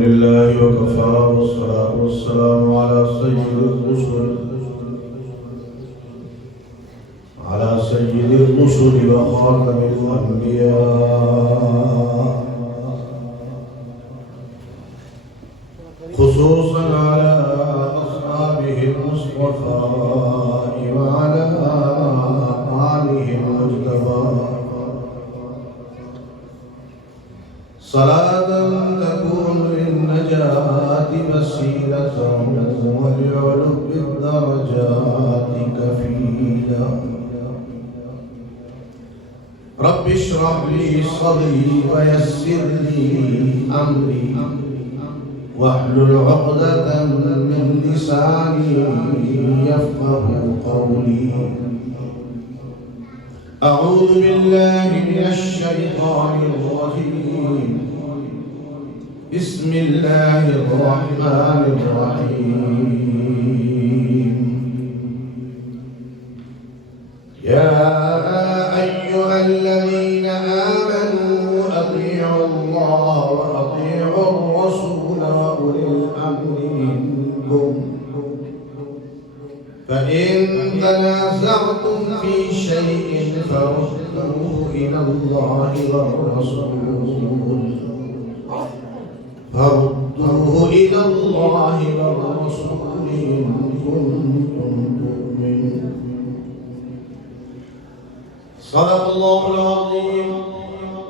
لله وكفى والصلاة والسلام على سيد الرسل وخاتم الأنبياء خصوصا على أصحابه المصطفى وعلى آله المجتبى صلاة تكون للنجاة وسيلة ولعلو الدرجات كفيلا رب اشرح لي صدري ويسر لي أمري واحلل عقدة من لساني يفقه قولي أعوذ بالله من الشيطان الرجيم بسم الله الرحمن الرحيم يا أيها الذين آمنوا أطيعوا الله وأطيعوا الرسول وأولي الأمر منكم فإن تنازعتم في شيء فردوه إلى الله والرسول إن كنتم تؤمنون صدق الله العظيم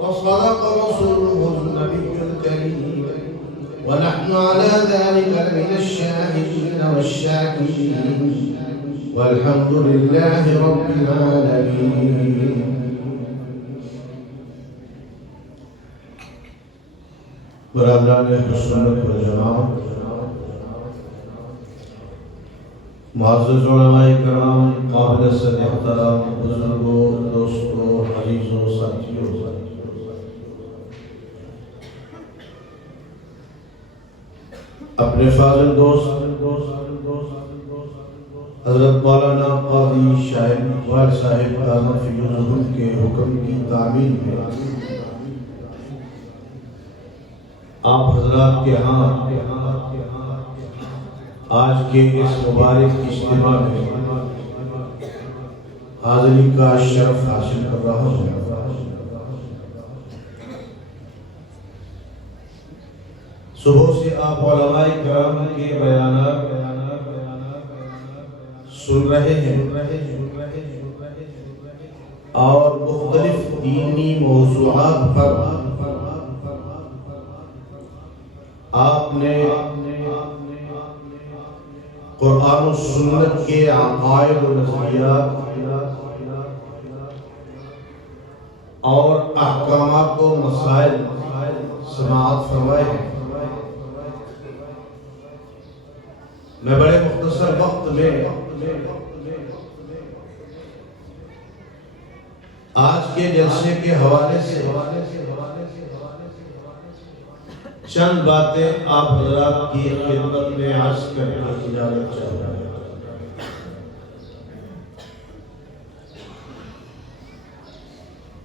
وصدق رسوله النبي الكريم ونحن على ذلك من الشاهدين والشاكرين والحمد لله رب العالمين برادران سنت والجماعت معزز علماء کرام قابل صد احترام بزرگوں دوستوں عزیزوں ساتھیوں اپنے فاضل دوست حضرت مولانا قاضی شاہد اقبال صاحب دامت فی الظہور کے حکم کی تعمیل میں آپ حضرات کے ہاں آج کے اس مبارک اجتماع میں حاضری کا شرف حاصل کر رہا ہوں صبح سے آپ علماء کرام کے بیانات سن رہے ہیں اور مختلف دینی موضوعات پر آپ نے قرآن و سنت کے عقائد و نظریات اور احکامات و مسائل سماعت فرمائے ہیں میں بڑے مختصر وقت میں آج کے جلسے کے حوالے سے چند باتیں آپ حضرات کی خدمت میں عرض کرنے کی اجازت چاہتا ہوں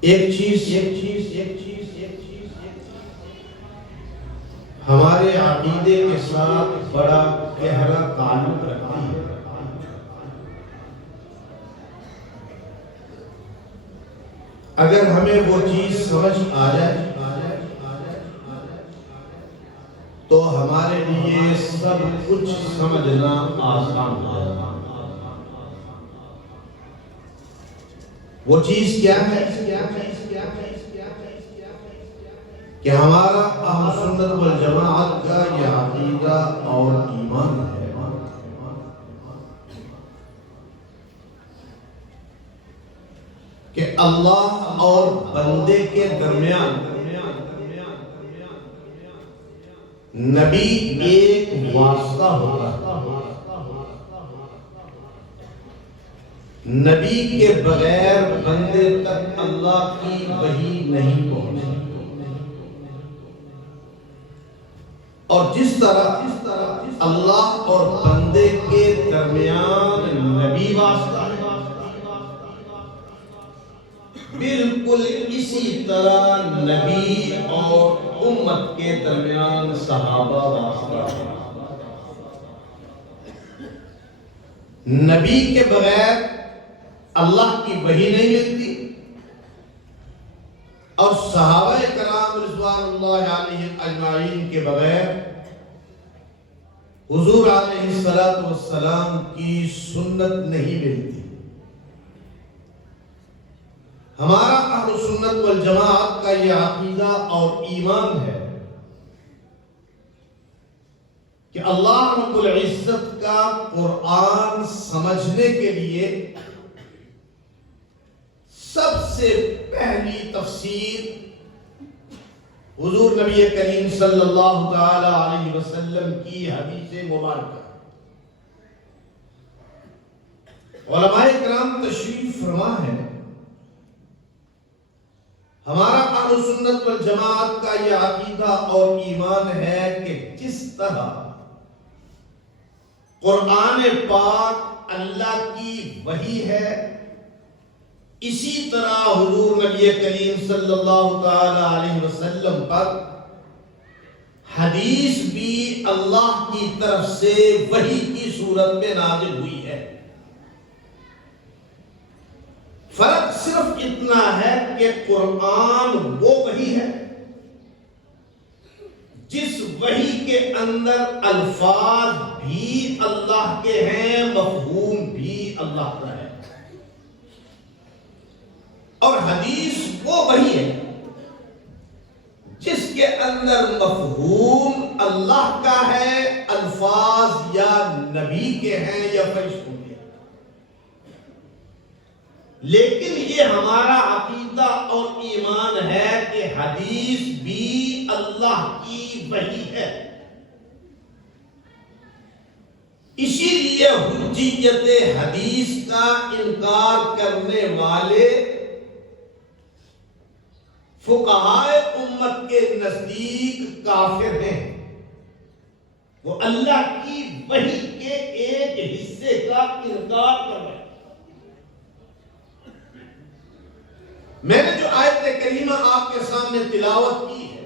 ایک چیز ہمارے عقیدے کے ساتھ بڑا گہرا تعلق رکھتی ہے اگر ہمیں وہ چیز سمجھ آ جائے تو ہمارے لیے سب کچھ سمجھنا آسان ہو جائے گا وہ چیز کیا ہے کہ ہمارا اہل سنت والجماعت کا یہ عقیدہ اور ایمان ہے کہ اللہ اور بندے کے درمیان نبی ایک واسطہ ہوتا ہے نبی کے بغیر بندے تک اللہ کی وحی نہیں پہنچتی اور جس طرح اللہ اور بندے کے درمیان نبی واسطہ ہے بالکل اسی طرح نبی اور امت کے درمیان صحابہ واسطہ ہے۔ نبی کے بغیر اللہ کی وحی نہیں ملتی، اور صحابہ کرام رضوان اللہ علیہم اجمعین کے بغیر حضور علیہ السلام کی سنت نہیں ملتی۔ ہمارا اہل سنت والجماعت کا یہ عقیدہ اور ایمان ہے کہ اللہ رب العزت کا قرآن سمجھنے کے لیے سب سے پہلی تفسیر حضور نبی کریم صلی اللہ تعالی علیہ وسلم کی حدیث مبارکہ۔ علماء کرام تشریف فرما ہے، ہمارا اہل سنت والجماعت کا یہ عقیدہ اور ایمان ہے کہ جس طرح قرآن پاک اللہ کی وحی ہے، اسی طرح حضور نبی کریم صلی اللہ تعالی علیہ وسلم پر حدیث بھی اللہ کی طرف سے وحی کی صورت میں نازل ہوئی ہے۔ فرق صرف اتنا ہے کہ قرآن وہ وحی ہے جس وحی کے اندر الفاظ بھی اللہ کے ہیں، مفہوم بھی اللہ کا ہے، اور حدیث وہ وحی ہے جس کے اندر مفہوم اللہ کا ہے، الفاظ یا نبی کے ہیں یا فرشتوں کے۔ لیکن یہ ہمارا عقیدہ اور ایمان ہے کہ حدیث بھی اللہ کی وحی ہے۔ اسی لیے حجیت حدیث کا انکار کرنے والے فقہائے امت کے نزدیک کافر ہیں۔ وہ اللہ کی وحی کے ایک حصے کا انکار کر رہے ہیں۔ میں نے جو آیت کریمہ آپ کے سامنے تلاوت کی ہے،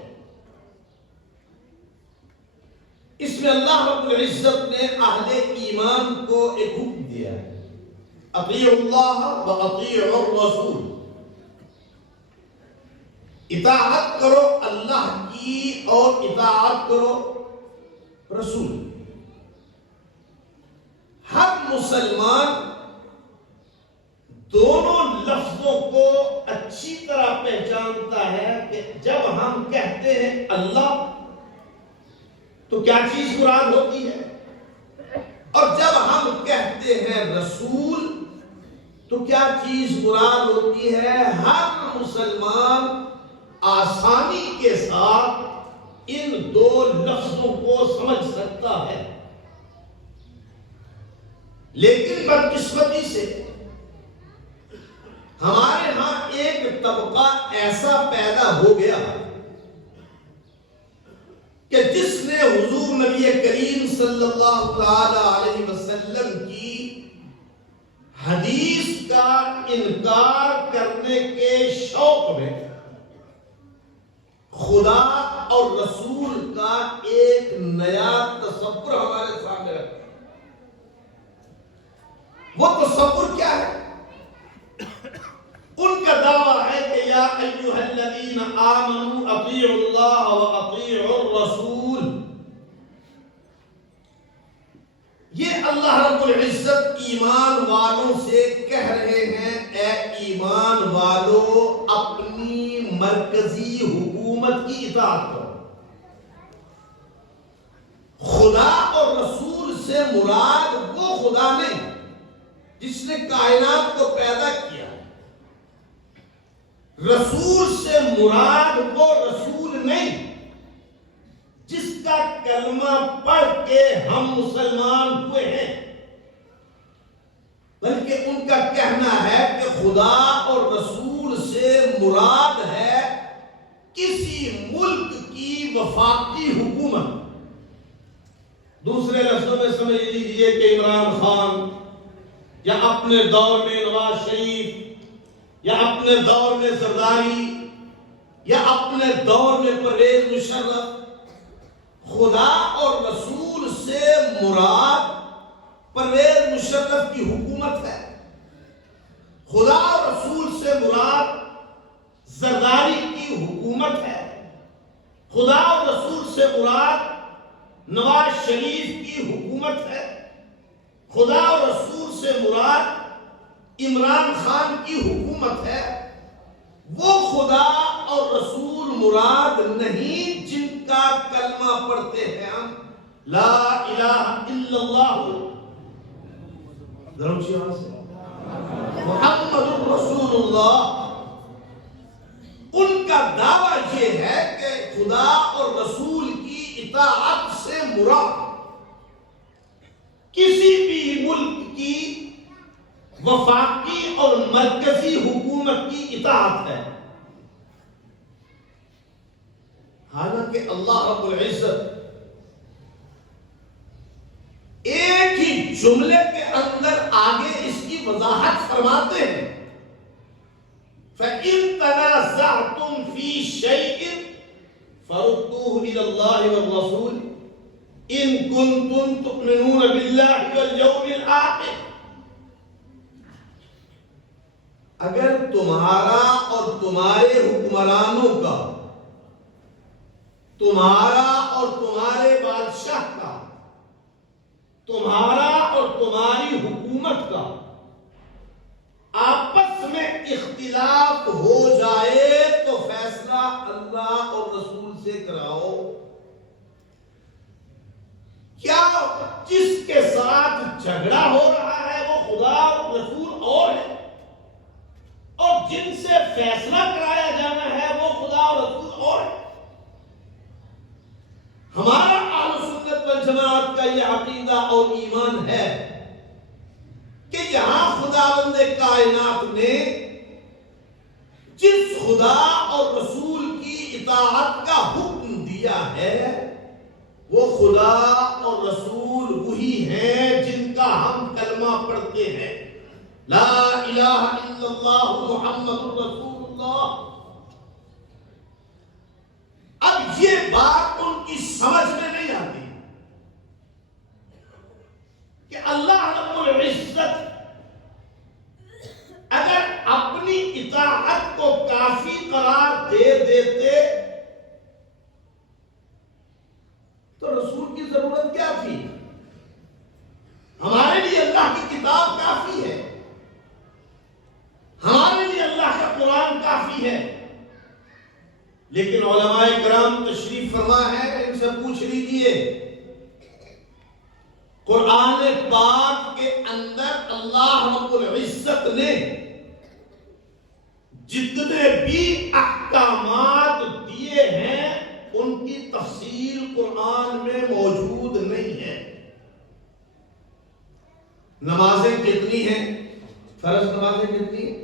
اس میں اللہ رب العزت نے اہل ایمان کو ایک حکم دیا ہے، اطیعوا اللہ و اطیعوا الرسول، اطاعت کرو اللہ کی اور اطاعت کرو رسول۔ ہر مسلمان دونوں لفظوں کو اچھی طرح پہچانتا ہے کہ جب ہم کہتے ہیں اللہ تو کیا چیز مراد ہوتی ہے، اور جب ہم کہتے ہیں رسول تو کیا چیز مراد ہوتی ہے۔ ہر مسلمان آسانی کے ساتھ ان دو لفظوں کو سمجھ سکتا ہے، لیکن بدقسمتی سے ہمارے ہاں ایک طبقہ ایسا پیدا ہو گیا کہ جس نے حضور نبی کریم صلی اللہ تعالی علیہ وسلم کی حدیث کا انکار کرنے کے شوق میں خدا اور رسول کا ایک نیا تصور ہمارے سامنے رکھا۔ وہ تصور کیا ہے؟ ان کا دعویٰ ہے کہ یا ایھا الذین آمنوا اطیعوا اللہ و اطیعوا الرسول۔ یہ اللہ رب العزت ایمان والوں سے کہہ رہے ہیں، اے ایمان والو اپنی مرکزی حکومت کی اطاعت کرو۔ خدا اور رسول سے مراد وہ خدا نہیں جس نے کائنات کو پیدا کیا، رسول سے مراد وہ رسول نہیں جس کا کلمہ پڑھ کے ہم مسلمان ہوئے ہیں، بلکہ ان کا کہنا ہے کہ خدا اور رسول سے مراد ہے کسی ملک کی وفاقی حکومت۔ دوسرے لفظوں میں سمجھ لیجئے کہ عمران خان یا اپنے دور میں نواز شریف یا اپنے دور میں زرداری یا اپنے دور میں پرویز مشرف، خدا اور رسول سے مراد پرویز مشرف کی حکومت ہے، خدا اور رسول سے مراد زرداری کی حکومت ہے، خدا اور رسول سے مراد نواز شریف کی حکومت ہے، خدا اور رسول سے مراد عمران خان کی حکومت ہے۔ وہ خدا اور رسول مراد نہیں جن کا کلمہ پڑھتے ہیں ہم لا الہ الا اللہ محمد رسول اللہ، ان کا دعویٰ یہ ہے کہ خدا اور رسول کی اطاعت سے مراد کسی بھی ملک کی وفاقی اور مرکزی حکومت کی اطاعت ہے۔ حالانکہ اللہ رب العزت ایک ہی جملے کے اندر آگے اس کی وضاحت فرماتے ہیں، فَإِن تَنَازَعْتُمْ فِي شَيْءٍ فَرُدُّوهُ إِلَى اللَّهِ وَالرَّسُولِ إِن كُنتُمْ تُؤْمِنُونَ بِاللَّهِ وَالْيَوْمِ الْآخِرِ۔ اگر تمہارا اور تمہارے حکمرانوں کا، تمہارا اور تمہارے بادشاہ کا، تمہارا اور تمہاری حکومت کا آپس میں اختلاف ہو جائے تو فیصلہ اللہ اور رسول سے کراؤ۔ کیا جس کے ساتھ جھگڑا ہو رہا ہے وہ خدا اور رسول اور ہے، اور جن سے فیصلہ کرایا جانا ہے وہ خدا اور رسول اور ہے؟ ہمارا اہل سنت والجماعت کا یہ عقیدہ اور ایمان ہے کہ یہاں خداوند کائنات نے جس خدا اور رسول کی اطاعت کا حکم دیا ہے وہ خدا اور رسول وہی ہیں جن کا ہم کلمہ پڑھتے ہیں لا الہ الا اللہ محمد رسول اللہ۔ اب یہ بات ان کی سمجھ میں نہیں آتی کہ اللہ رب العزت اگر اپنی اطاعت کو کافی قرار دے دیتے تو رسول کی ضرورت کیا تھی؟ ہمارے لیے اللہ کی کتاب کافی ہے، ہمارے لیے اللہ کا قرآن کافی ہے۔ لیکن علماء کرام تشریف فرما ہے، ان سے پوچھ لیجئے قرآن پاک کے اندر اللہ رب العزت نے جتنے بھی احکامات دیے ہیں ان کی تفصیل قرآن میں موجود نہیں ہے۔ نمازیں کتنی ہیں؟ فرض نمازیں کتنی ہیں؟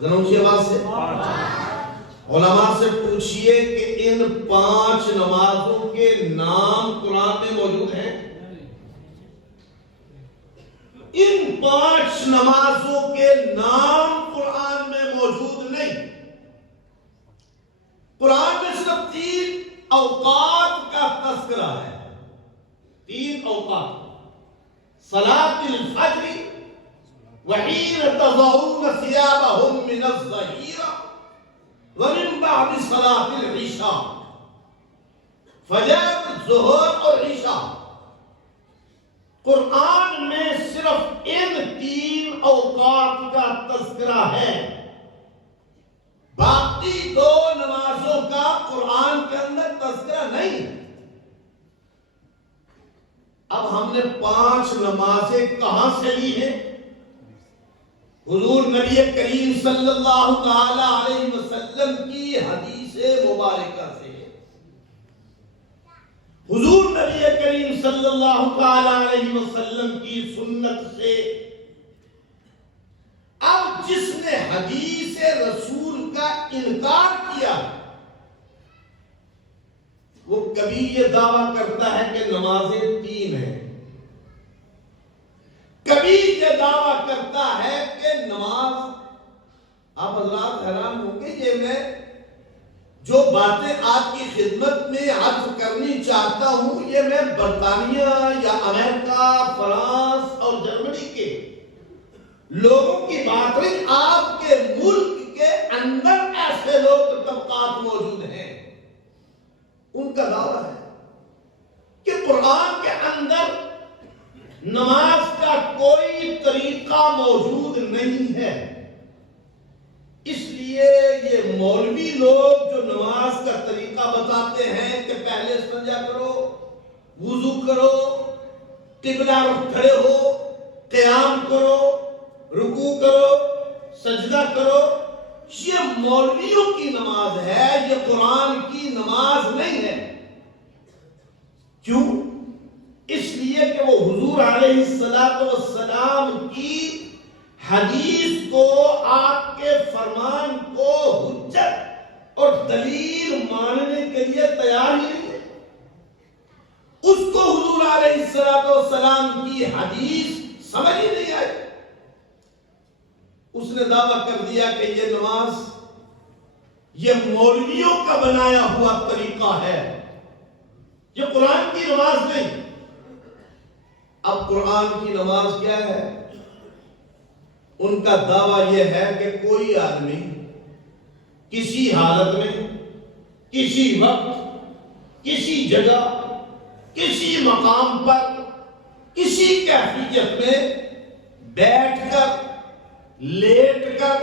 ذرا اونچی آواز سے علماء سے پوچھئے کہ ان 5 نمازوں کے نام قرآن میں موجود ہیں؟ ان 5 نمازوں کے نام قرآن میں موجود نہیں۔ قرآن میں صرف 3 اوقات کا تذکرہ ہے، 3 اوقات، صلاۃ الفجر وحین تضعون ثیابہم من الظہیرہ ومن بعد صلاۃ العشاء، فجر، ظہر اور عشاء۔ قرآن میں صرف ان 3 اوقات کا تذکرہ ہے، باقی 2 نمازوں کا قرآن کے اندر تذکرہ نہیں۔ اب ہم نے 5 نمازیں کہاں سے لی ہیں؟ حضور نبی کریم صلی اللہ تعالی علیہ وسلم کی حدیث مبارکہ سے، حضور نبی کریم صلی اللہ تعالی علیہ وسلم کی سنت سے۔ اب جس نے حدیث رسول کا انکار کیا وہ کبھی یہ دعویٰ کرتا ہے کہ نمازیں 3 ہیں، کبھی یہ دعویٰ کرتا ہے کہ نماز، آپ حضرات حیران ہوں گے، یہ میں جو باتیں آپ کی خدمت میں عرض کرنی چاہتا ہوں یہ میں برطانیہ یا امریکہ، فرانس اور جرمنی کے لوگوں کی بات نہیں، آپ کے ملک کے اندر ایسے لوگ طبقات موجود ہیں، ان کا دعویٰ ہے کہ قرآن کے اندر نماز کا کوئی طریقہ موجود نہیں ہے، اس لیے یہ مولوی لوگ جو نماز کا طریقہ بتاتے ہیں کہ پہلے استنجا کرو، وضو کرو، قبلہ رخ کھڑے ہو، قیام کرو، رکوع کرو، سجدہ کرو، یہ مولویوں کی نماز ہے، یہ قرآن کی نماز نہیں ہے۔ کیوں؟ اس لیے کہ وہ حضور علیہ السلام کی حدیث کو، آپ کے فرمان کو حجت اور دلیل ماننے کے لیے تیار ہی نہیں ہے۔ اس کو حضور علیہ السلام کی حدیث سمجھ ہی نہیں آئی، اس نے دعویٰ کر دیا کہ یہ نماز یہ مولویوں کا بنایا ہوا طریقہ ہے، یہ قرآن کی نماز نہیں۔ اب قرآن کی نماز کیا ہے؟ ان کا دعویٰ یہ ہے کہ کوئی آدمی کسی حالت میں، کسی وقت، کسی جگہ، کسی مقام پر، کسی کیفیت میں بیٹھ کر، لیٹ کر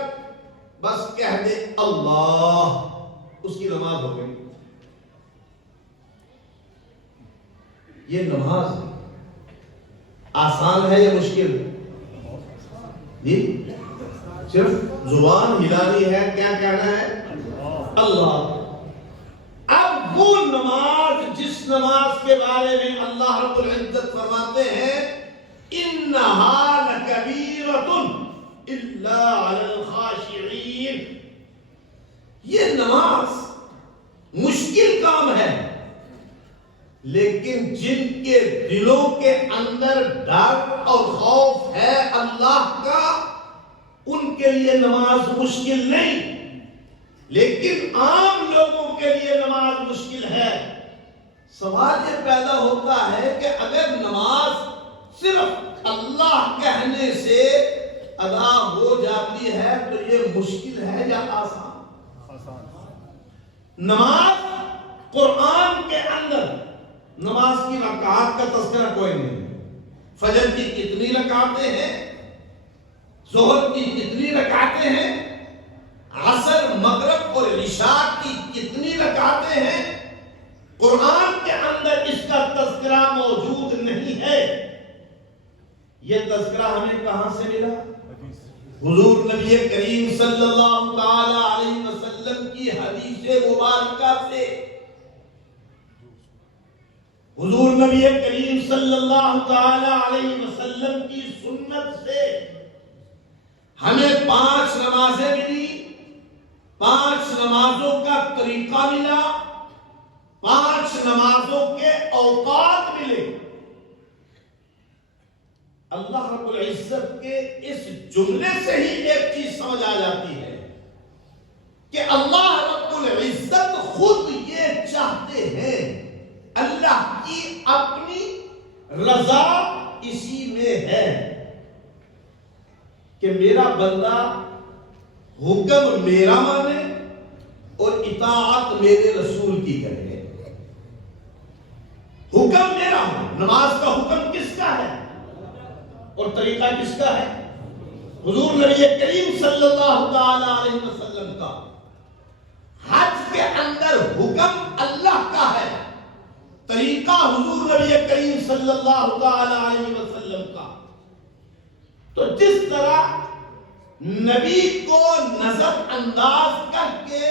بس کہہ دے اللہ، اس کی نماز ہو گئی۔ یہ نماز آسان ہے یا مشکل ہے؟ جی صرف زبان ہلانی ہے، کیا کہنا ہے؟ اللہ۔ اب وہ نماز جس نماز کے بارے میں اللہ رب العزت فرماتے ہیں انہا لکبیرۃ الا علی الخاشعین، یہ نماز مشکل کام ہے، لیکن جن کے دلوں کے اندر ڈر اور خوف ہے اللہ کا، ان کے لیے نماز مشکل نہیں، لیکن عام لوگوں کے لیے نماز مشکل ہے۔ سوال یہ پیدا ہوتا ہے کہ اگر نماز صرف اللہ کہنے سے ادا ہو جاتی ہے تو یہ مشکل ہے یا آسان؟ نماز قرآن کے اندر نماز کی رکعات کا تذکرہ کوئی نہیں، فجر کی کتنی رکعتیں ہیں، ظہر کی کتنی رکعتیں ہیں، عصر، مغرب اور عشاء کی کتنی رکعتیں ہیں، قرآن کے اندر اس کا تذکرہ موجود نہیں ہے۔ یہ تذکرہ ہمیں کہاں سے ملا؟ حضور نبی کریم صلی اللہ تعالی علیہ وسلم کی حدیث مبارکہ سے، حضور نبی کریم صلی اللہ تعالی علیہ وسلم کی سنت سے ہمیں 5 نمازیں ملی، 5 نمازوں کا طریقہ ملا، 5 نمازوں کے اوقات ملے۔ اللہ رب العزت کے اس جملے سے ہی ایک چیز سمجھ آ جاتی ہے کہ اللہ رب العزت خود یہ چاہتے ہیں، اللہ کی اپنی رضا اسی میں ہے کہ میرا بندہ حکم میرا مانے اور اطاعت میرے رسول کی کرے۔ حکم میرا ہو، نماز کا حکم کس کا ہے اور طریقہ کس کا ہے؟ حضور نبی کریم صلی اللہ تعالی علیہ وسلم کا۔ حج کے اندر حکم اللہ کا ہے، طریقہ حضور نبی کریم صلی اللہ تعالی علیہ وسلم کا۔ تو جس طرح نبی کو نظر انداز کر کے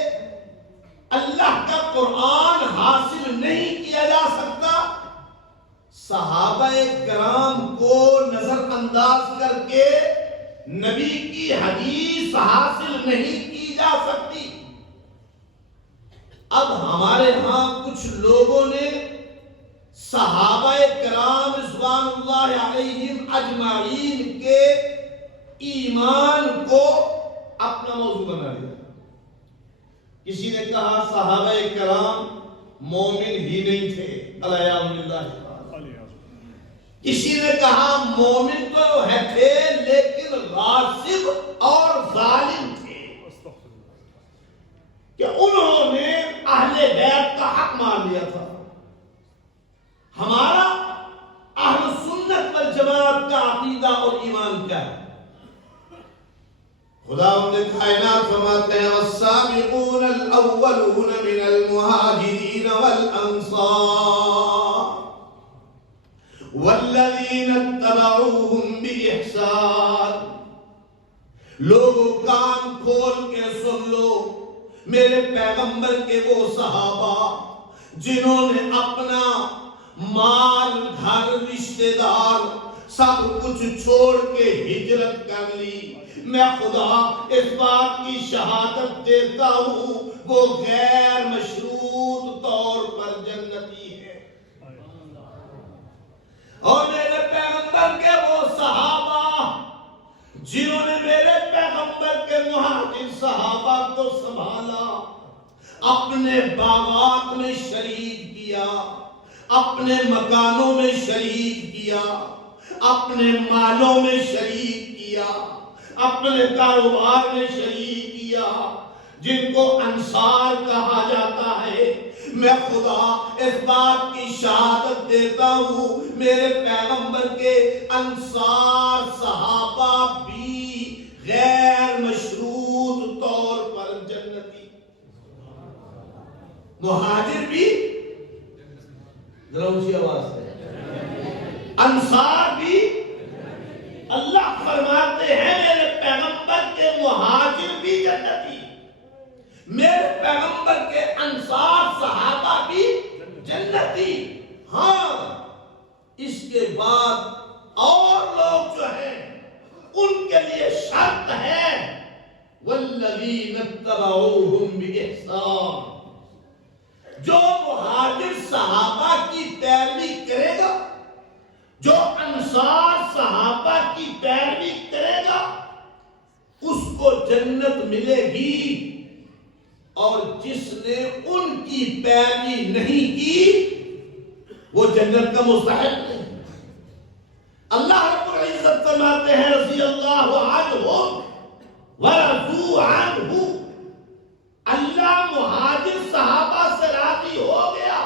اللہ کا قرآن حاصل نہیں کیا جا سکتا، صحابہ کرام کو نظر انداز کر کے نبی کی حدیث حاصل نہیں کی جا سکتی۔ اب ہمارے ہاں کچھ لوگوں نے صحابہ کرام رضوان اللہ علیہم اجمعین کے ایمان کو اپنا موضوع بنا لیا۔ کسی نے کہا صحابہ کرام مومن ہی نہیں تھے، علیہ باللہ۔ کسی نے کہا مومن تو ہے تھے لیکن غاصب اور ظالم تھے، کہ انہوں نے اہل بیت کا حق مان لیا تھا۔ ہمارا اہل سنت والجماعت کا عقیدہ اور ایمان کیا ہے؟ خداوند کائنات فرماتے ہیں والسابقون الاولون من المہاجرین والانصار والذین اتبعوهم بإحسان۔ لوگوں کان کھول کے سن لو، میرے پیغمبر کے وہ صحابہ جنہوں نے اپنا مال، گھر، رشتہ دار سب کچھ چھوڑ کے ہجرت کر لی، میں خدا اس بات کی شہادت دیتا ہوں وہ غیر مشروط طور پر جنتی ہے۔ اور میرے پیغمبر کے وہ صحابہ جنہوں نے میرے پیغمبر کے مہاجر صحابہ کو سنبھالا، اپنے باغات میں شریک کیا، اپنے مکانوں میں شریک کیا، اپنے مالوں میں شریک کیا، اپنے کاروبار میں شریک کیا، جن کو انصار کہا جاتا ہے۔ میں خدا اس بات کی شہادت دیتا ہوں میرے پیغمبر کے انصار صحابہ بھی غیر مشروط طور پر جنتی، مہاجر بھی، ذرا اونچی آواز ہے، انصار بھی۔ اللہ فرماتے ہیں میرے پیغمبر کے مہاجر بھی جنتی، میرے پیغمبر کے انصار صحابہ بھی جنتی۔ ہاں، اس کے بعد اور لوگ جو ہیں ان کے لیے شرط ہے والذین اتبعوهم بإحسان۔ جو مہاجر صحابہ کی پیروی کرے گا، جو انصار صحابہ کی پیروی کرے گا، اس کو جنت ملے گی، اور جس نے ان کی پیروی نہیں کی وہ جنت کا مستحق نہیں۔ اللہ رب العزت فرماتے ہیں رضی اللہ عنہم ورضوا عنہ، اللہ مہاجر صحابہ سے راضی ہو گیا،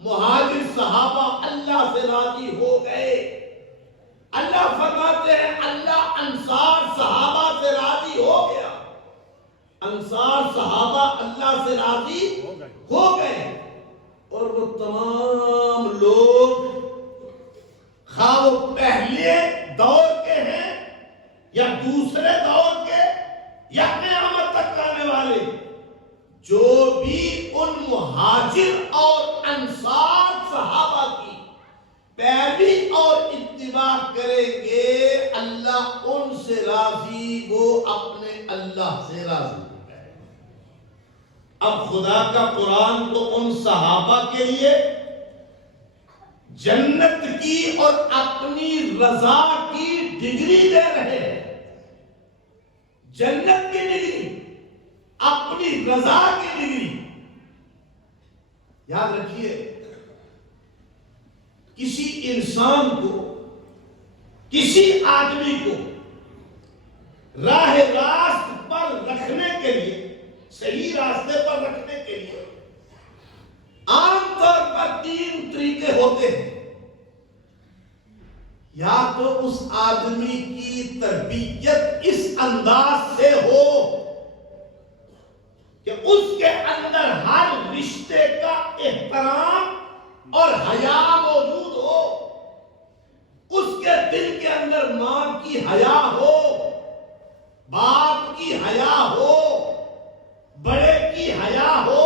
مہاجر صحابہ اللہ سے راضی ہو گئے۔ اللہ فرماتے ہیں اللہ انصار صحابہ سے راضی ہو گیا، انصار صحابہ اللہ سے راضی ہو گئے، اور وہ تمام لوگ خواہ وہ پہلے دور کے ہیں یا دوسرے دور کے یا قیامت تک آنے والے، جو بھی ان مہاجر اور انصار صحابہ کی پیروی اور اتباع کریں گے، اللہ ان سے راضی، وہ اپنے اللہ سے راضی۔ اب خدا کا قرآن تو ان صحابہ کے لیے جنت کی اور اپنی رضا کی ڈگری دے رہے ہیں، جنت کی ڈگری، اپنی رضا کی ڈگری۔ یاد رکھیے، کسی انسان کو، کسی آدمی کو راہ راست پر رکھنے کے لیے، صحیح راستے پر رکھنے کے لیے عام طور پر 3 طریقے ہوتے ہیں۔ یا تو اس آدمی کی تربیت اس انداز سے ہو کہ اس کے اندر ہر رشتے کا احترام اور حیا موجود ہو، اس کے دل کے اندر ماں کی حیا ہو، باپ کی حیا ہو، بڑے کی حیا ہو،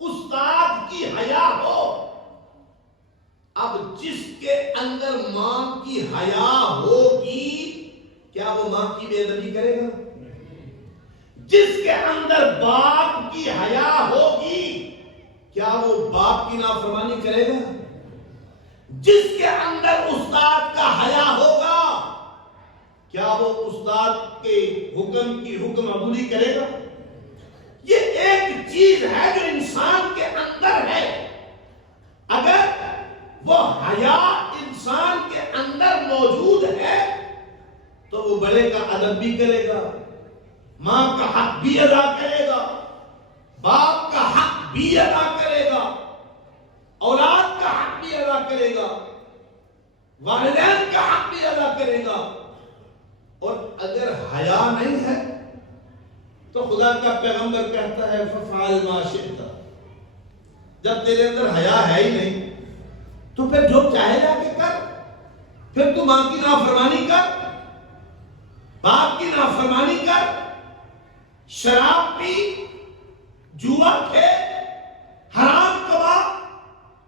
استاد کی حیا ہو۔ اب جس کے اندر ماں کی حیا ہوگی، کیا وہ ماں کی بے ادبی کرے گا؟ جس کے اندر باپ کی حیا ہوگی، کیا وہ باپ کی نافرمانی کرے گا؟ جس کے اندر استاد کا حیا ہوگا، کیا وہ استاد کے حکم کی حکم عملی کرے گا؟ یہ ایک چیز ہے جو انسان کے اندر ہے. اگر وہ حیا انسان کے اندر موجود ہے تو وہ بڑے کا ادب بھی کرے گا، ماں کا حق بھی ادا کرے گا، باپ کا حق بھی ادا کرے گا، اولاد کا حق بھی ادا کرے گا، والدین کا حق بھی ادا کرے گا. اور اگر حیا نہیں ہے تو خدا کا پیغمبر کہتا ہے فَفْعَلْ مَا شِئْتَ. جب تیرے اندر حیا ہے ہی نہیں تو پھر جو چاہے جا کے کر. پھر تو ماں کی نافرمانی کر، باپ کی نافرمانی کر، شراب پی، جوا کھیل، حرام کما،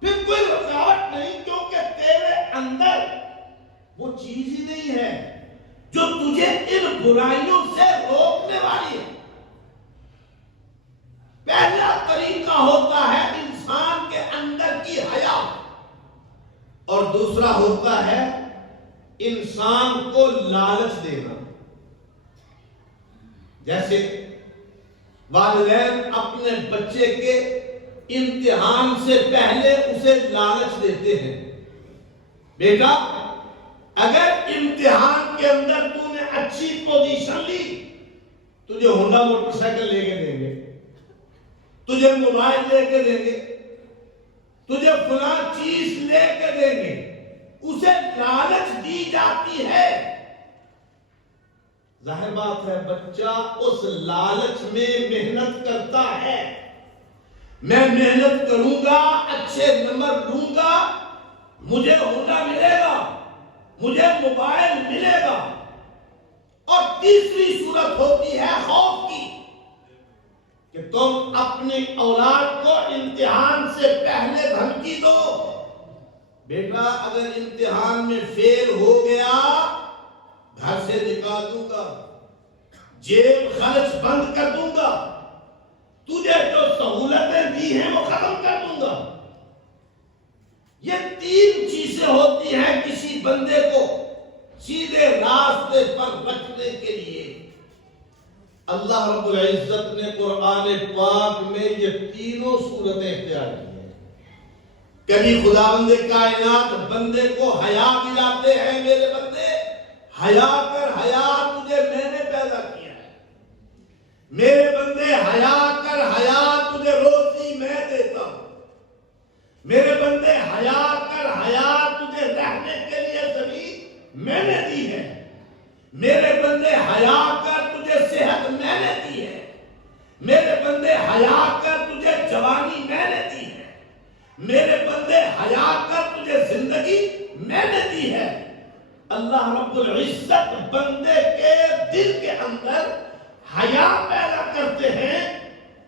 پھر کوئی رکاوٹ نہیں، کیونکہ تیرے اندر وہ چیز ہی نہیں ہے جو تجھے ان برائیوں سے روکنے والی ہے. پہلا طریقہ ہوتا ہے انسان کے اندر کی حیا، اور دوسرا ہوتا ہے انسان کو لالچ دینا. جیسے والدین اپنے بچے کے امتحان سے پہلے اسے لالچ دیتے ہیں، بیٹا اگر امتحان کے اندر تو نے اچھی پوزیشن لی تجھے ہونڈا موٹر سائیکل لے کے دیں گے، تجھے موبائل لے کے دیں گے، تجھے فلاں چیز لے کے دیں گے. اسے لالچ دی جاتی ہے. ظاہر بات ہے بچہ اس لالچ میں محنت کرتا ہے. میں محنت کروں گا، اچھے نمبر لوں گا، مجھے ہونڈا ملے گا، مجھے موبائل ملے گا. اور تیسری صورت ہوتی ہے خوف کی کہ تم اپنی اولاد کو امتحان سے پہلے دھمکی دو، بیٹا اگر امتحان میں فیل ہو گیا گھر سے نکال دوں گا، جیب خرچ بند کر دوں گا، تجھے جو سہولتیں دی ہیں وہ ختم کر دوں گا. یہ تین چیزیں ہوتی ہیں کسی بندے کو سیدھے راستے پر رکھنے کے لیے. اللہ رب العزت نے قرآن پاک میں یہ تینوں صورتیں اختیار کی ہیں. کبھی خداوند کائنات بندے کو حیا دلاتے ہیں، میرے بندے حیا کر، حیا تجھے میں نے پیدا کیا ہے، میرے بندے حیا کر، حیا تجھے روزی میں دیتا ہوں، میرے بندے حیا کر، حیا تجھے رہنے کے لیے زمین میں نے دی ہے، میرے بندے حیا کر تجھے صحت میں نے دی ہے، میرے بندے حیا کر تجھے جوانی میں نے دی ہے، میرے بندے حیا کر تجھے زندگی میں نے دی ہے. اللہ رب العزت بندے کے دل کے اندر حیا پیدا کرتے ہیں،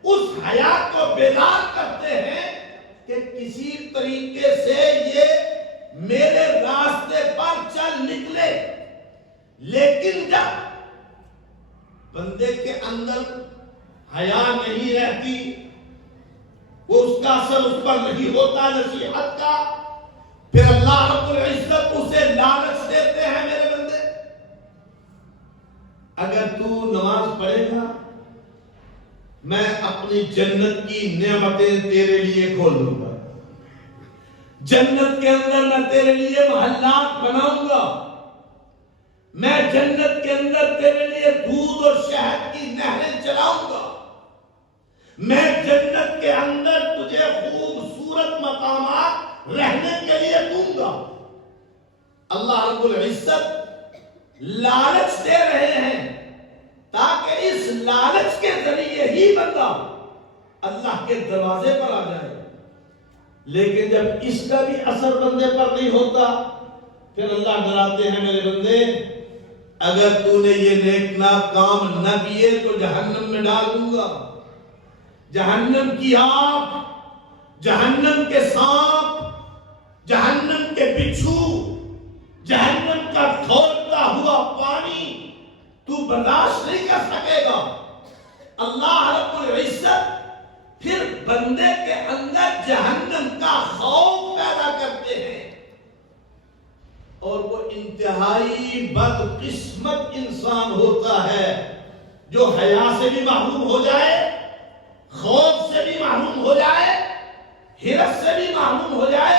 اس حیا کو بیدار کرتے ہیں کہ کسی طریقے سے یہ میرے راستے پر چل نکلے. لیکن جب بندے کے اندر حیا نہیں رہتی، وہ اس کا اثر اس پر نہیں ہوتا نصیحت کا، پھر اللہ رب العزت اسے لالچ دیتے ہیں. میرے بندے اگر تو نماز پڑھے گا میں اپنی جنت کی نعمتیں تیرے لیے کھول دوں گا، جنت کے اندر میں تیرے لیے محلات بناؤں گا، میں جنت کے اندر تیرے لیے دودھ اور شہد کی نہریں چلاؤں گا، میں جنت کے اندر تجھے خوبصورت مقامات رہنے کے لیے دوں گا. اللہ رب العزت لالچ دے رہے ہیں تاکہ اس لالچ کے ذریعے ہی بندہ اللہ کے دروازے پر آ جائے. لیکن جب اس کا بھی اثر بندے پر نہیں ہوتا پھر اللہ ڈراتے ہیں میرے بندے اگر تو نے یہ نیک ناک کام نہ کیے تو جہنم میں ڈال دوں گا. جہنم کی آگ، جہنم کے سانپ، جہنم کے بچھو، جہنم کا کھولتا ہوا پانی تو برداشت نہیں کر سکے گا. اللہ رب العزت پھر بندے کے اندر جہنم کا خوف پیدا کرتے ہیں اور وہ انتہائی بدقسمت انسان ہوتا ہے جو حیا سے بھی محروم ہو جائے خوف سے بھی محروم ہو جائے، ہرس سے بھی محروم ہو جائے،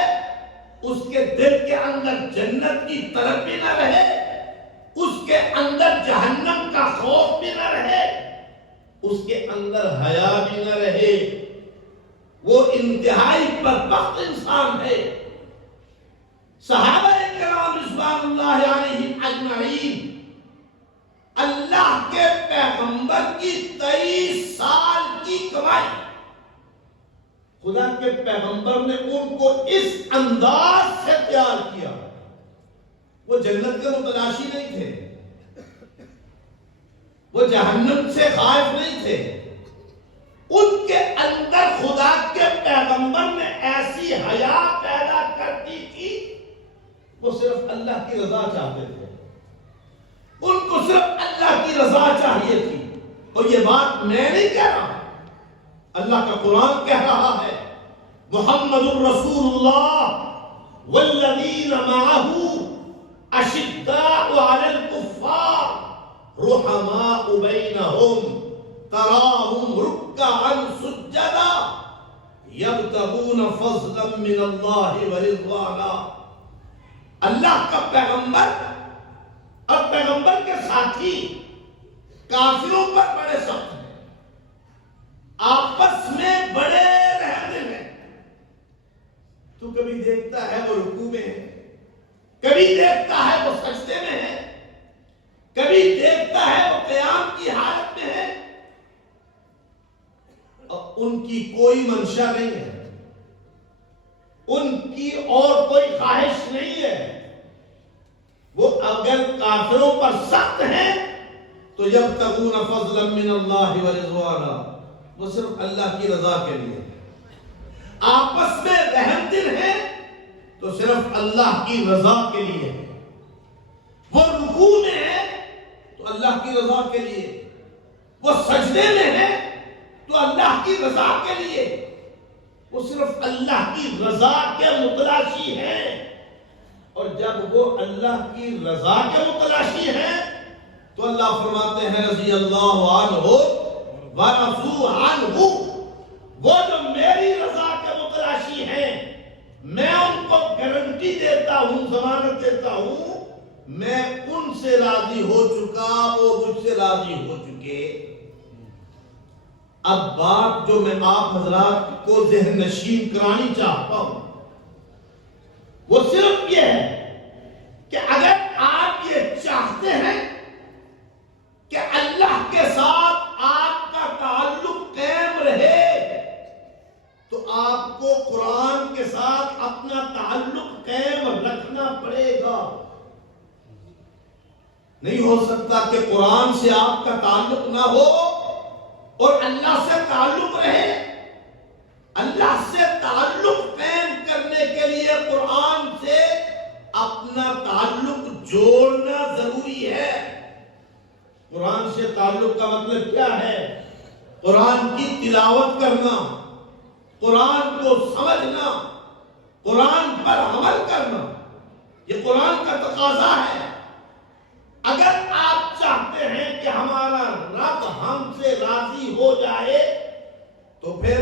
اس کے دل کے اندر جنت کی طلب بھی نہ رہے، اس کے اندر جہنم کا خوف بھی نہ رہے، اس کے اندر حیا بھی نہ رہے، وہ انتہائی بدبخت انسان ہے۔ صحابہ کرام رضوان اللہ علیہم اجمعین اللہ کے پیغمبر کی 23 سال کی کمائی، خدا کے پیغمبر نے ان کو اس انداز سے تیار کیا۔ وہ جنت کے متلاشی نہیں تھے، وہ جہنم سے خائف نہیں تھے، ان کے اندر خدا کے پیغمبر نے ایسی حیا پیدا کر دی تھی، وہ صرف اللہ کی رضا چاہتے تھے، ان کو صرف اللہ کی رضا چاہیے تھی۔ اور یہ بات میں نہیں کہہ رہا، اللہ کا قرآن کہہ رہا ہے، محمد الرسول اللہ والذین معہ اشداء علی الکفار رحماء بینہم تراہم رکعا سجدا یبتغون فضلا من اللہ ورضوانا۔ اللہ کا پیغمبر اور پیغمبر کے ساتھی کافروں پر بڑے سخت ہیں، آپس میں بڑے رہتے ہیں۔ تو کبھی دیکھتا ہے وہ رکوع میں ہے، کبھی دیکھتا ہے وہ سجدے میں ہے، کبھی دیکھتا ہے وہ قیام کی حالت میں ہے، اور ان کی کوئی منشا نہیں ہے، ان کی اور کوئی خواہش نہیں ہے۔ وہ اگر کافروں پر سخت ہیں تو یبتغون فضلا من اللہ ورضوانا، وہ صرف اللہ کی رضا کے لیے۔ آپس میں رحم دل ہے تو صرف اللہ کی رضا کے لیے۔ وہ رکوع میں ہے تو اللہ کی رضا کے لیے، وہ سجدے میں ہے تو اللہ کی رضا کے لیے، وہ صرف اللہ کی رضا کے متلاشی ہیں۔ اور جب وہ اللہ کی رضا کے متلاشی ہیں تو اللہ فرماتے ہیں رضی اللہ عنہ ورضوا عنہ، وہ جو میری رضا کے متلاشی ہیں میں ان کو گارنٹی دیتا ہوں، ضمانت دیتا ہوں، میں ان سے راضی ہو چکا، وہ مجھ سے راضی ہو چکے۔ اب بات جو میں آپ حضرات کو ذہن نشین کرانی چاہتا ہوں وہ صرف یہ ہے کہ اگر آپ یہ چاہتے ہیں کہ اللہ کے ساتھ آپ کا تعلق قائم رہے تو آپ کو قرآن کے ساتھ اپنا تعلق قائم رکھنا پڑے گا۔ نہیں ہو سکتا کہ قرآن سے آپ کا تعلق نہ ہو اور اللہ سے تعلق رہے۔ اللہ سے تعلق قائم کرنے کے لیے قرآن سے اپنا تعلق جوڑنا ضروری ہے۔ قرآن سے تعلق کا مطلب کیا ہے؟ قرآن کی تلاوت کرنا، قرآن کو سمجھنا، قرآن پر عمل کرنا، یہ قرآن کا تقاضا ہے۔ اگر آپ چاہتے ہیں کہ ہمارا رب ہم سے راضی ہو جائے تو پھر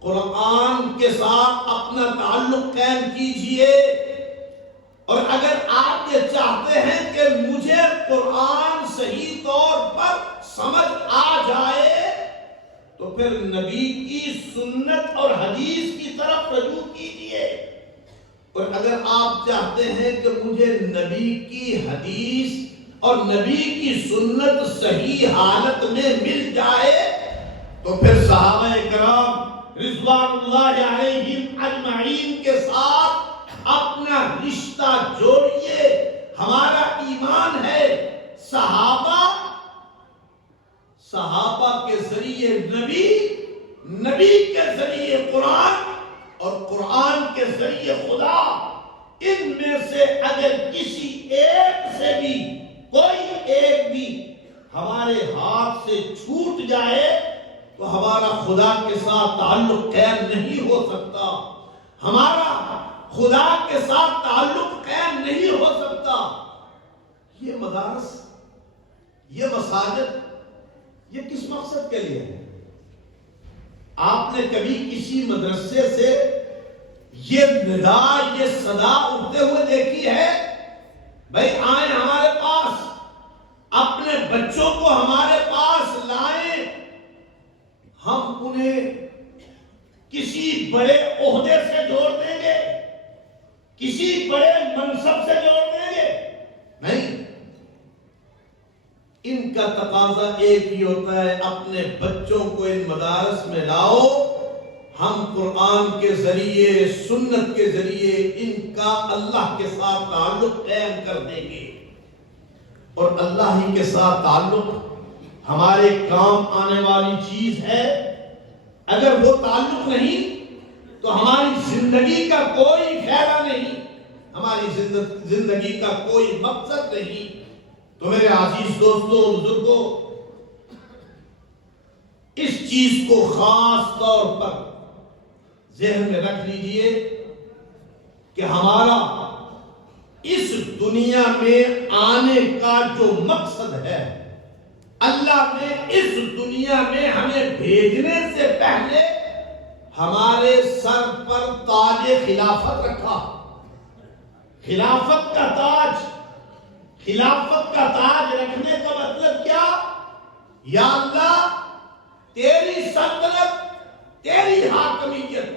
قرآن کے ساتھ اپنا تعلق قائم کیجئے، اور اگر آپ یہ چاہتے ہیں کہ مجھے قرآن صحیح طور پر سمجھ آ جائے تو پھر نبی کی سنت اور حدیث کی طرف رجوع کیجئے، اور اگر آپ چاہتے ہیں کہ مجھے نبی کی حدیث اور نبی کی سنت صحیح حالت میں مل جائے تو پھر صحابہ کرام رضوان اللہ علیہم اجمعین کے ساتھ اپنا رشتہ جوڑیے۔ ہمارا ایمان ہے صحابہ کے ذریعے نبی کے ذریعے قرآن اور قرآن کے ذریعے خدا، ان میں سے اگر کسی ایک سے بھی کوئی ایک بھی ہمارے ہاتھ سے چھوٹ جائے تو ہمارا خدا کے ساتھ تعلق قائم نہیں ہو سکتا، ہمارا خدا کے ساتھ تعلق قائم نہیں ہو سکتا۔ یہ مدارس، یہ مساجد، یہ کس مقصد کے لیے ہے؟ آپ نے کبھی کسی مدرسے سے یہ ندا، یہ صدا اٹھتے ہوئے دیکھی ہے؟ بھائی آئیں ہمارے پاس، اپنے بچوں کو ہمارے پاس لائیں، ہم انہیں کسی بڑے عہدے سے جوڑ دیں گے، کسی بڑے منصب سے جوڑ دیں گے؟ نہیں، ان کا تقاضا ایک ہی ہوتا ہے، اپنے بچوں کو ان مدارس میں لاؤ، ہم قرآن کے ذریعے، سنت کے ذریعے ان کا اللہ کے ساتھ تعلق قائم کر دیں گے، اور اللہ ہی کے ساتھ تعلق ہمارے کام آنے والی چیز ہے۔ اگر وہ تعلق نہیں تو ہماری زندگی کا کوئی فائدہ نہیں، ہماری زندگی کا کوئی مقصد نہیں۔ تو میرے عزیز دوستوں، بزرگوں، اس چیز کو خاص طور پر ذہن میں رکھ لیجئے کہ ہمارا اس دنیا میں آنے کا جو مقصد ہے، اللہ نے اس دنیا میں ہمیں بھیجنے سے پہلے ہمارے سر پر تاج خلافت رکھا۔ خلافت کا تاج، خلافت کا تاج رکھنے کا مطلب کیا؟ یا اللہ، تیری سلطنت، تیری حاکمیت،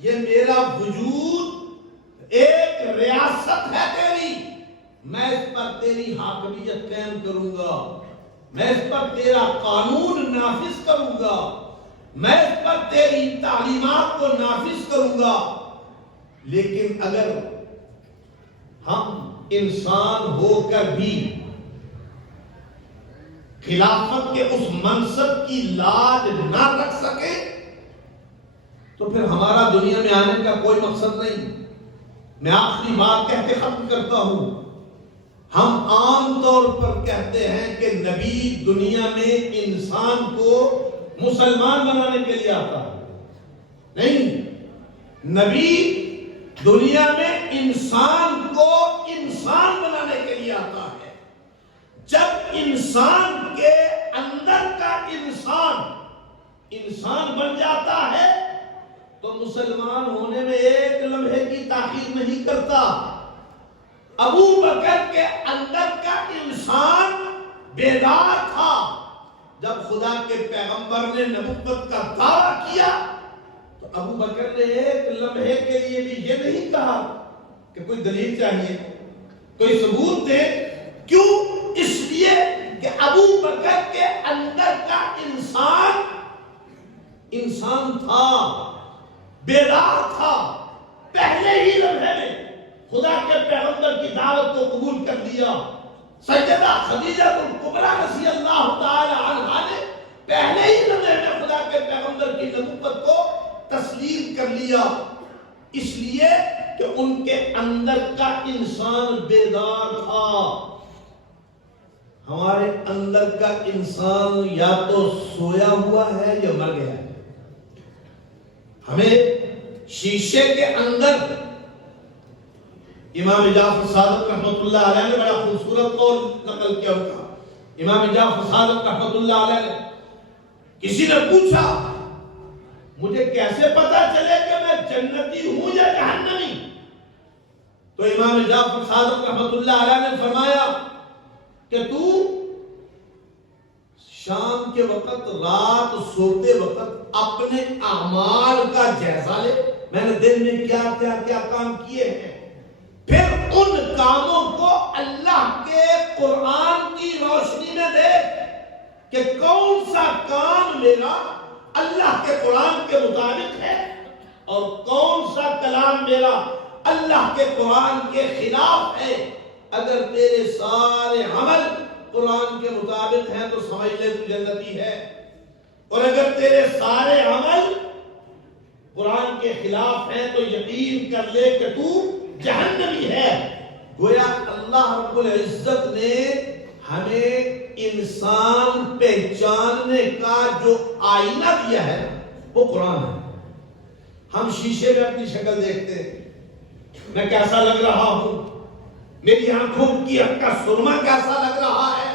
یہ میرا وجود ایک ریاست ہے تیری، میں اس پر تیری حاکمیت قائم کروں گا، میں اس پر تیرا قانون نافذ کروں گا، میں اس پر تیری تعلیمات کو نافذ کروں گا۔ لیکن اگر ہم انسان ہو کر بھی خلافت کے اس منصب کی لاج نہ رکھ سکے تو پھر ہمارا دنیا میں آنے کا کوئی مقصد نہیں۔ میں آخری بات کہہ کے ختم کرتا ہوں۔ ہم عام طور پر کہتے ہیں کہ نبی دنیا میں انسان کو مسلمان بنانے کے لیے آتا ہے، نہیں، نبی دنیا میں انسان کو انسان بنانے کے لیے آتا ہے۔ جب انسان کے اندر کا انسان بن جاتا ہے تو مسلمان ہونے میں ایک لمحے کی تاخیر نہیں کرتا۔ ابو بکر کے اندر کا انسان بیدار تھا، جب خدا کے پیغمبر نے نبوت کا دعویٰ کیا تو ابو بکر نے ایک لمحے کے لیے بھی یہ نہیں کہا کہ کوئی دلیل چاہیے، کوئی ثبوت دے۔ کیوں؟ اس لیے کہ ابو بکر کے اندر کا انسان تھا، بیدار تھا، پہلے ہی لمحے میں خدا کے پیغمبر کی دعوت کو قبول کر لیا۔ سیدہ خدیجہ الکبریٰ رضی اللہ تعالی عنہا نے پہلے ہی لمحے میں خدا کے پیغمبر کی نبوت کو تسلیم کر لیا، اس لیے کہ ان کے اندر کا انسان بیدار تھا۔ ہمارے اندر کا انسان یا تو سویا ہوا ہے یا مر گیا ہے۔ ہمیں شیشے کے اندر امام جعفر صادق رحمۃ اللہ علیہ نے بڑا خوبصورت قول نقل کیا ہوتا۔ امام جعفر صادق رحمۃ اللہ علیہ نے، کسی نے پوچھا مجھے کیسے پتا چلے کہ میں جنتی ہوں یا جہنمی؟ تو امام جعفر صادق رحمۃ اللہ علیہ نے فرمایا کہ تو شام کے وقت، رات سوتے وقت اپنے اعمال کا جائزہ لے، میں نے دن میں کیا کام کیے ہیں، پھر ان کاموں کو اللہ کے قرآن کی روشنی میں دیکھ کہ کون سا کام میرا اللہ کے قرآن کے مطابق ہے اور کون سا کلام میرا اللہ کے قرآن کے خلاف ہے۔ اگر تیرے سارے عمل قرآن کے مطابق ہیں تو سمجھ لے تو جنتی ہے، اور اگر تیرے سارے عمل قرآن کے خلاف ہیں تو یقین کر لے کہ تو جہنمی ہے۔ گویا اللہ رب العزت نے ہمیں انسان پہچاننے کا جو آئینہ دیا ہے وہ قرآن ہے۔ ہم شیشے میں اپنی شکل دیکھتے ہیں، میں کیسا لگ رہا ہوں، میری آنکھوں کی کا سرما کیسا لگ رہا ہے۔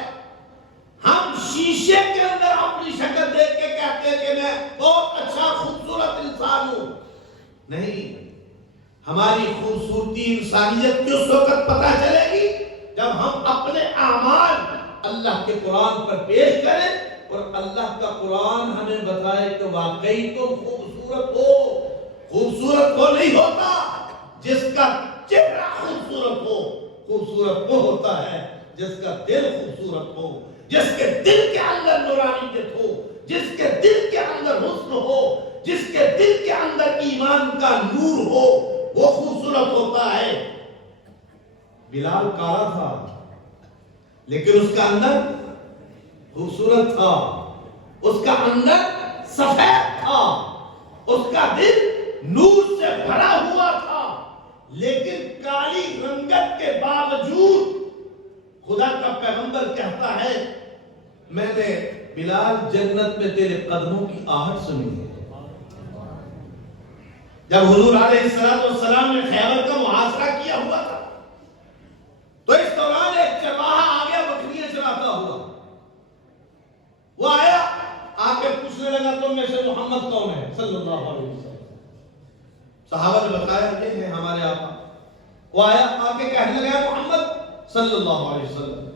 ہم شیشے کے اندر اپنی شکل دیکھ کے کہتے ہیں کہ میں بہت نہیں، ہماری خوبصورتی انسانیت کی اس وقت پتہ چلے گی جب ہم اپنے اعمال اللہ کے قرآن پر پیش کریں اور اللہ کا قرآن ہمیں بتائے کہ واقعی تم خوبصورت ہو۔ خوبصورت وہ نہیں ہوتا جس کا چہرہ خوبصورت ہو، خوبصورت وہ ہوتا ہے جس کا دل خوبصورت ہو، جس کے دل کے اندر نورانیت ہو، جس کے دل کے اندر حسن ہو، جس کے دل کے اندر ایمان کا نور ہو، وہ خوبصورت ہوتا ہے۔ بلال کالا تھا لیکن اس کا اندر خوبصورت تھا، اس کا اندر سفید تھا، اس کا دل نور سے بھرا ہوا تھا، لیکن کالی رنگت کے باوجود خدا کا پیغمبر کہتا ہے میں نے بلال جنت میں تیرے قدموں کی آہٹ سنی ہے۔ جب حضور علیہ السلام نے خیبر کا محاصرہ کیا ہوا تھا تو اس دوران ایک چرواہا آ گیا بکریاں چراتا ہوا، وہ آیا آ کے پوچھنے لگا تم میں سے محمد کون ہے صلی اللہ علیہ وسلم۔ صحابہ نے بتایا یہ ہے ہمارے آقا۔ وہ آیا آ کے کہنے لگا محمد صلی اللہ علیہ وسلم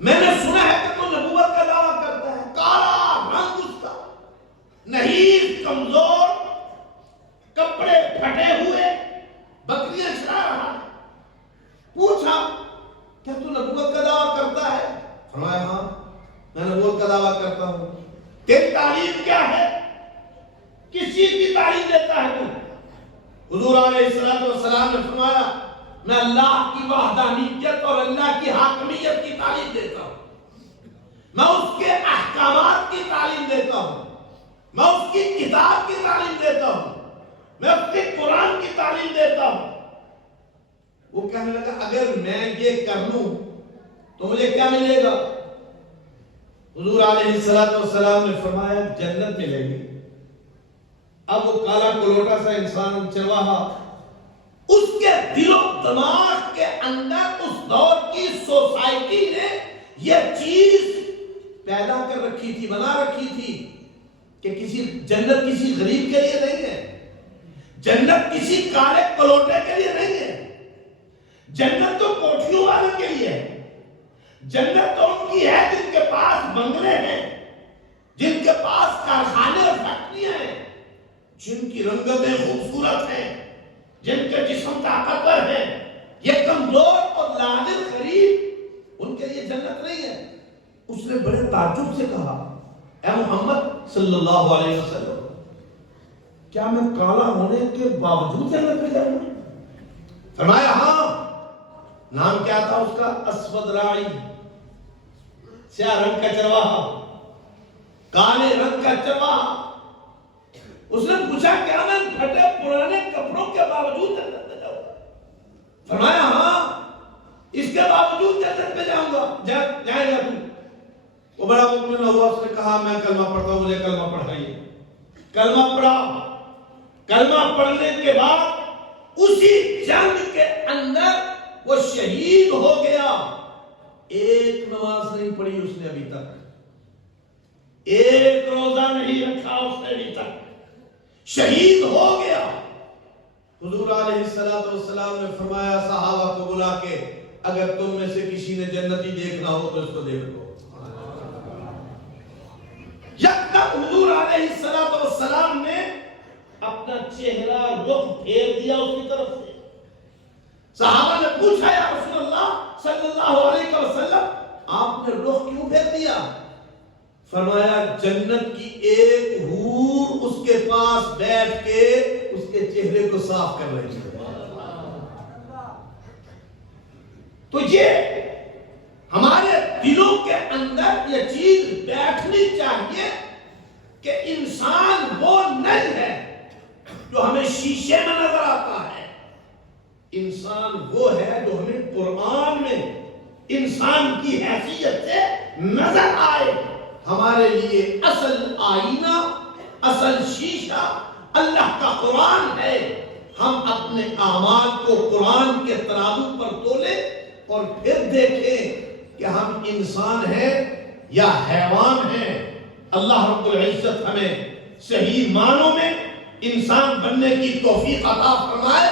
میں نے سنا ہے کہ تو نبوت کا دعویٰ کرتا ہے، کالا رنگ اس کا، نہیں کمزور، کپڑے پھٹے ہوئے، بکریاں چرا رہا ہے۔ پوچھا کیا تو نبوت کا دعویٰ کرتا ہے؟ فرمایا ہاں میں نبوت کا دعویٰ کرتا ہوں۔ تیری تعلیم کیا ہے؟ کس چیز کی تعلیم دیتا ہے تو؟ حضور علیہ السلام نے فرمایا میں اللہ کی وحدانیت اور اللہ کی حاکمیت کی تعلیم دیتا ہوں، میں اس کے احکامات کی تعلیم دیتا ہوں، میں اس کی کتاب کی تعلیم دیتا ہوں، میں اس کے قرآن کی تعلیم دیتا ہوں۔ وہ کہنے لگا اگر میں یہ کر لوں تو مجھے کیا ملے گا؟ حضور علیہ السلام نے فرمایا جنت ملے گی۔ اب وہ کالا کلوٹا سا انسان چرواہا، اس کے دل و دماغ کے اندر اس دور کی سوسائٹی نے یہ چیز پیدا کر رکھی تھی، بنا رکھی تھی کہ جنت کسی غریب کے لیے نہیں ہے، جنت کسی کالے کلوٹے کے لیے نہیں ہے، جنت تو کوٹھیوں والوں کے لیے ہے، جنت تو ان کی ہے جن کے پاس بنگلے ہیں، جن کے پاس کارخانے اور فیکٹریاں ہیں، جن کی رنگتیں خوبصورت ہیں، جن کے جسم طاقتور ہیں۔ یہ کمزور اور نادر غریب ان کے لیے جنت نہیں ہے۔ اس نے بڑے تعجب سے کہا اے محمد صلی اللہ علیہ وسلم کیا میں کالا ہونے کے باوجود جنت میں جاؤں گا؟ فرمایا ہاں۔ نام کیا تھا اس کا؟ اسود راعی، سیاہ رنگ کا چرواہا، کالے رنگ کا چرواہا۔ اس نے پوچھا کیا میں پھٹے پرانے کپڑوں کے باوجود جنت میں جاؤں گا؟ فرمایا ہاں اس کے باوجود جنت میں جاؤں گا۔ جائے گا تو؟ وہ بڑا مطمئن ہوا، اس نے کہا میں کلمہ پڑھتا ہوں، مجھے کلمہ پڑھائیے۔ کلمہ پڑھا، کلمہ پڑھنے کے بعد اسی جنگ کے اندر وہ شہید ہو گیا۔ ایک نماز نہیں پڑھی اس نے ابھی تک، ایک روزہ نہیں رکھا اس نے ابھی تک، شہید ہو گیا۔ حضور علیہ السلام نے فرمایا صحابہ کو بلا کے اگر تم میں سے کسی نے جنتی دیکھنا ہو تو اس کو دیکھ لو۔ یکدم حضور علیہ السلام نے اپنا چہرہ رخ پھیر دیا اس کی طرف سے۔ صحابہ نے پوچھا یا رسول اللہ صلی اللہ علیہ وسلم آپ نے رخ کیوں پھیر دیا؟ فرمایا جنت کی ایک حور اس کے پاس بیٹھ کے اس کے چہرے کو صاف کر رہی ہے۔ تو یہ ہمارے دلوں کے اندر یہ چیز بیٹھنی چاہیے کہ انسان وہ نہیں ہے جو ہمیں شیشے میں نظر آتا ہے، انسان وہ ہے جو ہمیں قرآن میں انسان کی حیثیت سے نظر آئے۔ ہمارے لیے اصل آئینہ، اصل شیشہ اللہ کا قرآن ہے۔ ہم اپنے اعمال کو قرآن کے ترازو پر تولیں اور پھر دیکھیں کہ ہم انسان ہیں یا حیوان ہیں۔ اللہ رب العزت ہمیں صحیح معنوں میں انسان بننے کی توفیق عطا فرمائے،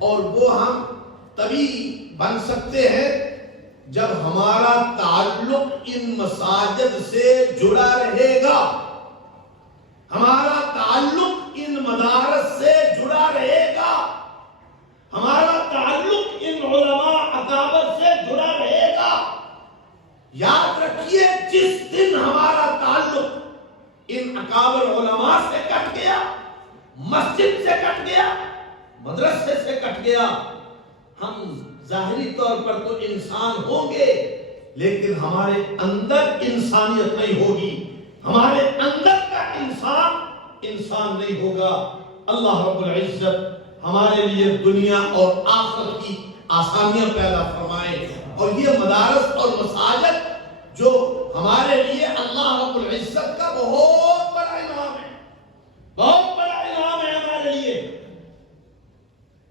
اور وہ ہم تبھی بن سکتے ہیں جب ہمارا تعلق ان مساجد سے جڑا رہے گا، ہمارا تعلق ان مدارس سے جڑا رہے گا، ہمارا تعلق ان علماء اکابر سے جڑا رہے گا۔ یاد رکھیے، جس دن ہمارا تعلق ان اکابر علماء سے کٹ گیا، مسجد سے کٹ گیا، مدرسے سے کٹ گیا، ہم ظاہری طور پر تو انسان ہوں گے لیکن ہمارے اندر انسانیت نہیں ہوگی، ہمارے اندر کا انسان نہیں ہوگا۔ اللہ رب العزت ہمارے لیے دنیا اور آخرت کی آسانیاں پیدا فرمائے، اور یہ مدارس اور مساجد جو ہمارے لیے اللہ رب العزت کا بہت بڑا انعام ہے، بہت بڑا انعام ہے ہمارے لیے۔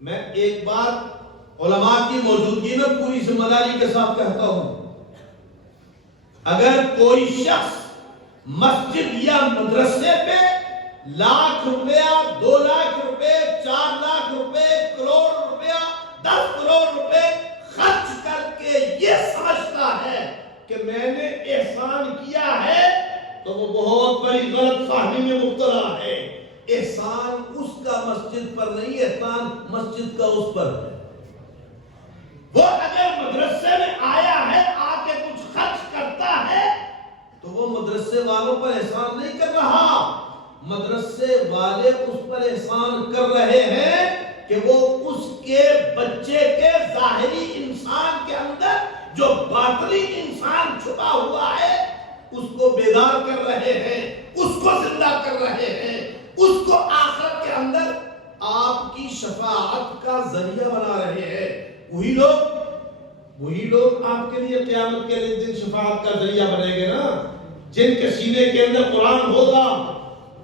میں ایک بات علماء کی موجودگی میں پوری ذمہ داری کے ساتھ کہتا ہوں، اگر کوئی شخص مسجد یا مدرسے پہ لاکھ روپیہ، 2 لاکھ روپے، 4 لاکھ روپے، کروڑ روپیہ، 10 کروڑ روپے خرچ کر کے یہ سمجھتا ہے کہ میں نے احسان کیا ہے، تو وہ بہت بڑی غلط فہمی میں مبتلا ہے۔ احسان اس کا مسجد پر نہیں، احسان مسجد کا اس پر ہے۔ وہ اگر مدرسے میں آیا ہے، آ کے کچھ خرچ کرتا ہے، تو وہ مدرسے والوں پر احسان نہیں کر رہا، مدرسے والے اس پر احسان کر رہے ہیں کہ وہ اس کے بچے کے ظاہری انسان کے اندر جو باطنی انسان چھپا ہوا ہے اس کو بیدار کر رہے ہیں، اس کو زندہ کر رہے ہیں، اس کو آخرت کے اندر آپ کی شفاعت کا ذریعہ بنا رہے ہیں۔ وہی لوگ آپ کے لیے قیامت کے دن شفاعت کا ذریعہ بنیں گے نا، جن کے سینے کے اندر قرآن ہوگا،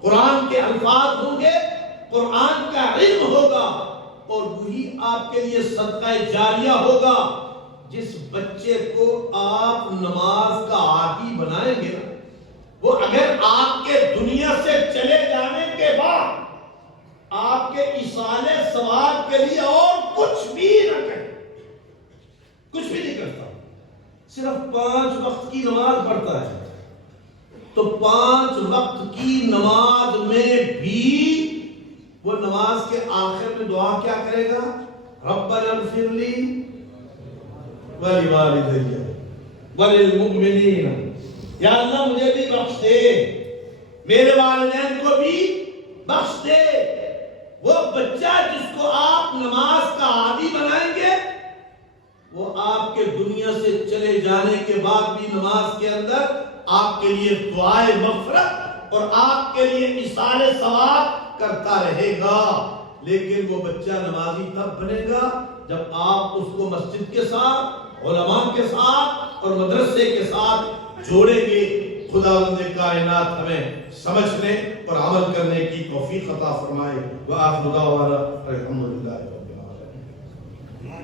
قرآن کے الفاظ ہوں گے، قرآن کا علم ہوگا، اور وہی آپ کے لیے صدقہ جاریہ ہوگا۔ جس بچے کو آپ نماز کا عادی بنائیں گے نا، وہ اگر آپ کے دنیا سے چلے جانے کے بعد آپ کے ایصال ثواب کے لیے اور کچھ بھی نہ کرے، کچھ بھی نہیں کرتا، صرف 5 وقت کی نماز پڑھتا ہے، تو 5 وقت کی نماز میں بھی وہ نماز کے آخر میں دعا کیا کرے گا؟ ربنا اغفر لی ولوالدی وللمؤمنین، یا اللہ مجھے بھی بخش دے، میرے والدین کو بھی بخش دے۔ وہ بچہ جس کو آپ نماز کا عادی بنائیں گے، وہ آپ کے دنیا سے چلے جانے کے بعد بھی نماز کے اندر آپ کے لیے دعائے مغفرت اور آپ کے لیے ایصال ثواب کرتا رہے گا۔ لیکن وہ بچہ نمازی تب بنے گا جب آپ اس کو مسجد کے ساتھ، علماء کے ساتھ اور مدرسے کے ساتھ جوڑیں گے۔ خداوند کائنات ہمیں سمجھنے اور عمل کرنے کی توفیق عطا فرمائے۔ وآخر دعوانا الحمدللہ رب العالمین۔